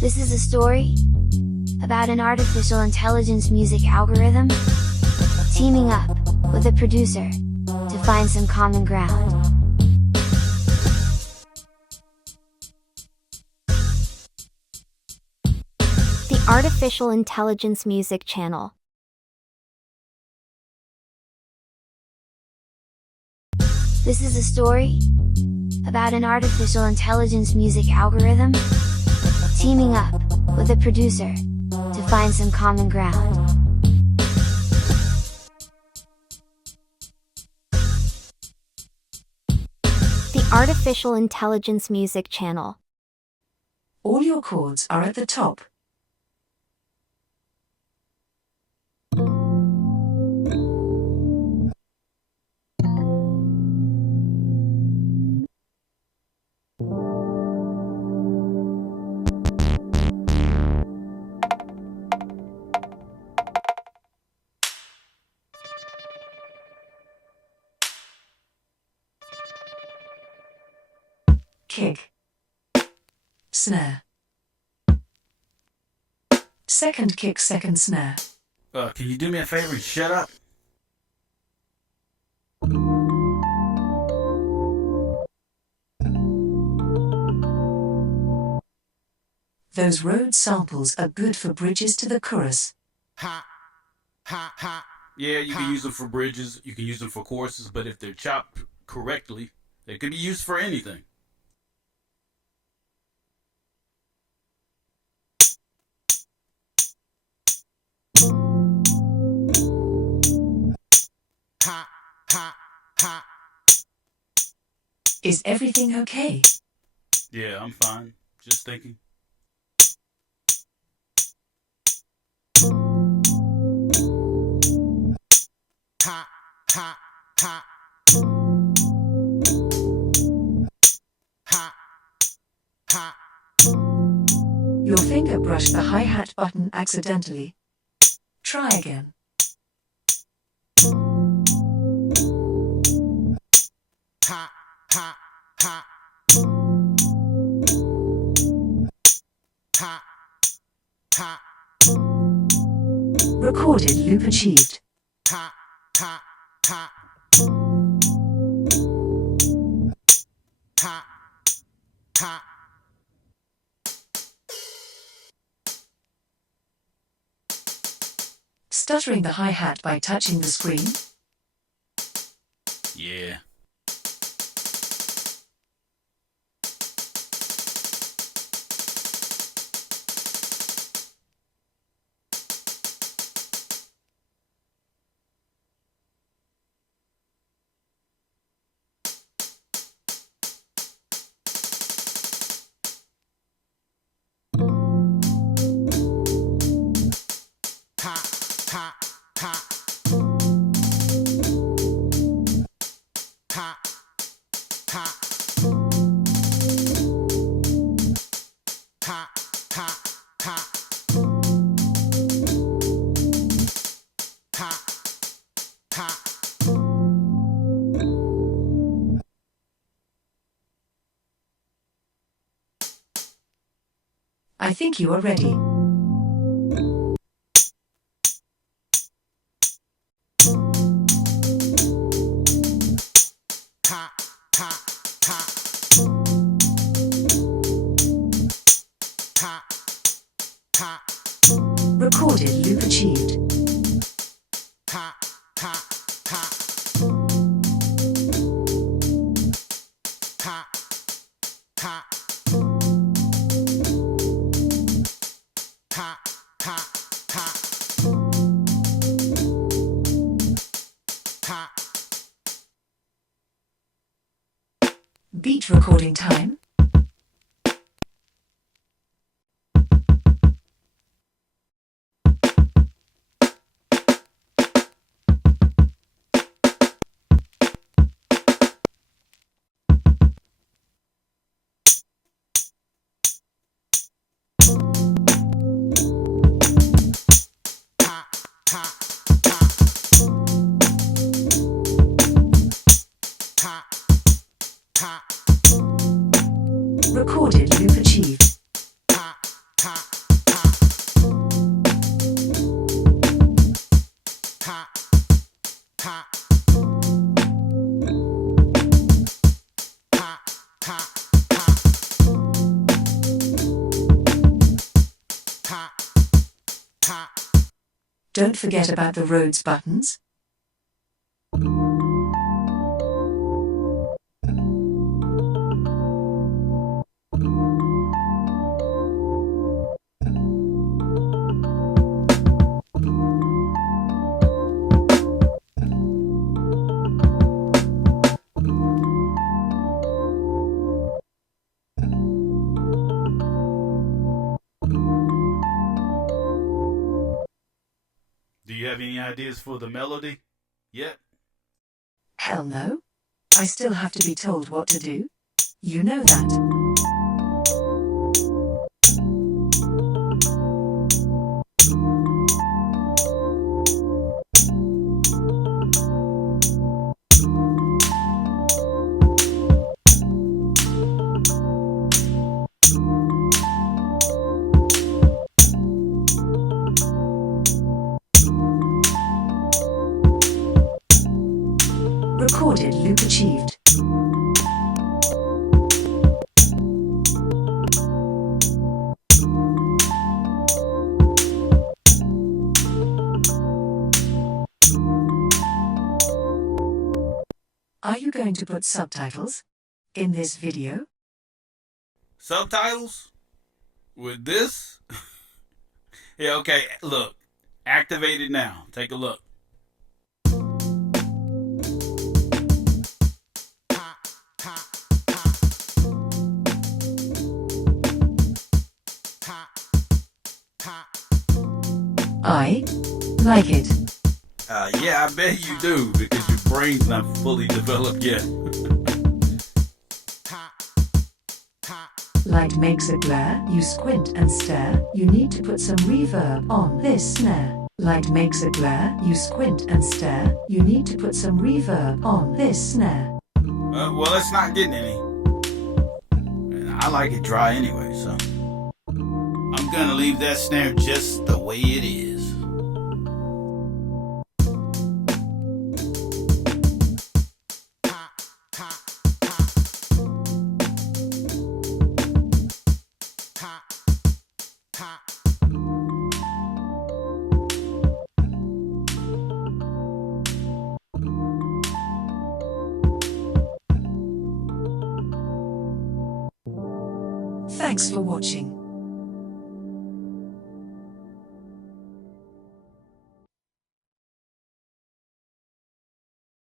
This is a story about an artificial intelligence music algorithm teaming up with a producer to find some common ground. The Artificial Intelligence Music channel. This is a story about an artificial intelligence music algorithm teaming up with a producer to find some common ground. The Artificial Intelligence Music channel. All your chords are at the top. Kick, snare, second kick, second snare. Can you do me a favor and shut up? Those Rhodes samples are good for bridges to the chorus. Ha, ha, ha. Yeah, you can use them for bridges, you can use them for choruses, but if they're chopped correctly, they can be used for anything. Ha, ha, ha. Is everything okay? Yeah, I'm fine. Just thinking. Ha, ha, ha. Ha, ha. Your finger brushed the hi-hat button accidentally. Try again. Ha, ha, ha. Ha, ha. Recorded loop achieved. Ha, ha, ha. Ha, ha. Stuttering the hi-hat by touching the screen. Yeah. Ha, ha, ha. Ha, ha. Ha, ha, ha. Ha, ha. I think you are ready. Ha, ha, ha. Ha, ha. Recorded loop achieved. Ha, ha, ha. Ha, ha. Ha, ha, ha. Ha. Beat recording time. Ha, ha, ha. Ha, ha. Don't forget about the Rhodes buttons. Do you have any ideas for the melody yet? Hell no. I still have to be told what to do. You know that. Recorded loop achieved. Are you going to put subtitles in this video? Subtitles? With this? Yeah, okay, look. Activate it now. Take a look. I like it. Yeah, I bet you do, because your brain's not fully developed yet. Light makes a glare, you squint and stare, you need to put some reverb on this snare. Light makes a glare, you squint and stare, you need to put some reverb on this snare. Well, it's not getting any. And I like it dry anyway, so I'm gonna leave that snare just the way it is. Thanks for watching.